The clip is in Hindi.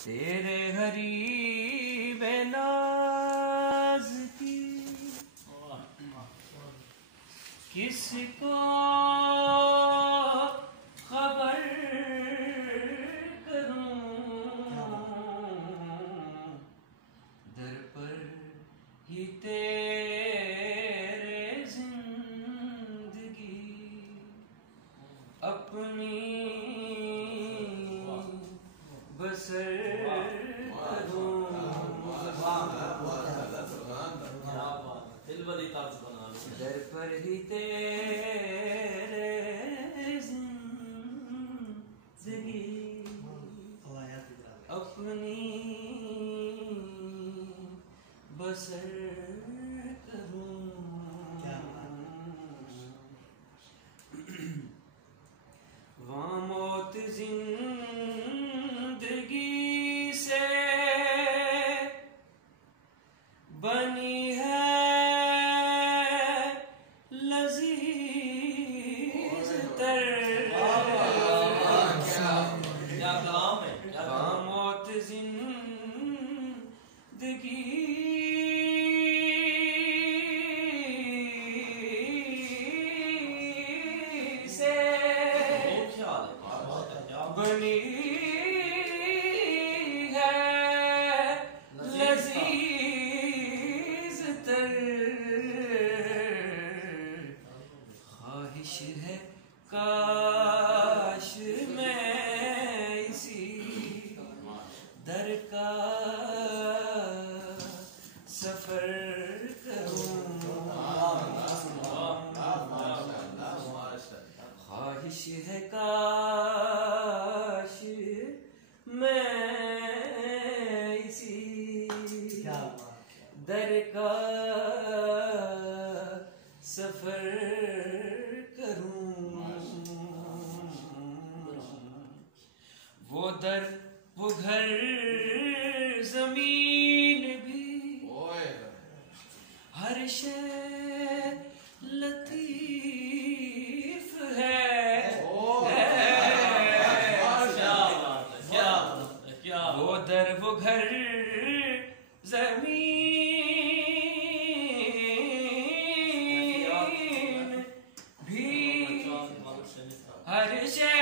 तेरे हरीब नाज की किसको खबर करूं, दर पर ही तेरे जिंदगी अपनी बसर करूं। दर पर ही तेरे जिंदगी अपनी बसर करूं। वहाँ मौत जिंदगी से बनी है लजीज तर। क्या कलाम है। वहाँ मौत जिंदगी से बनी है लजीज तर। ख्वाहिश है काश मैं इसी दर का सफर करूं। ख्वाहिश है काश मैं इसी दर का सफर करूं। वो दर वो घर जमीन भी हर शय लतीफ है। वो दर वो घर जमीन भी हर शय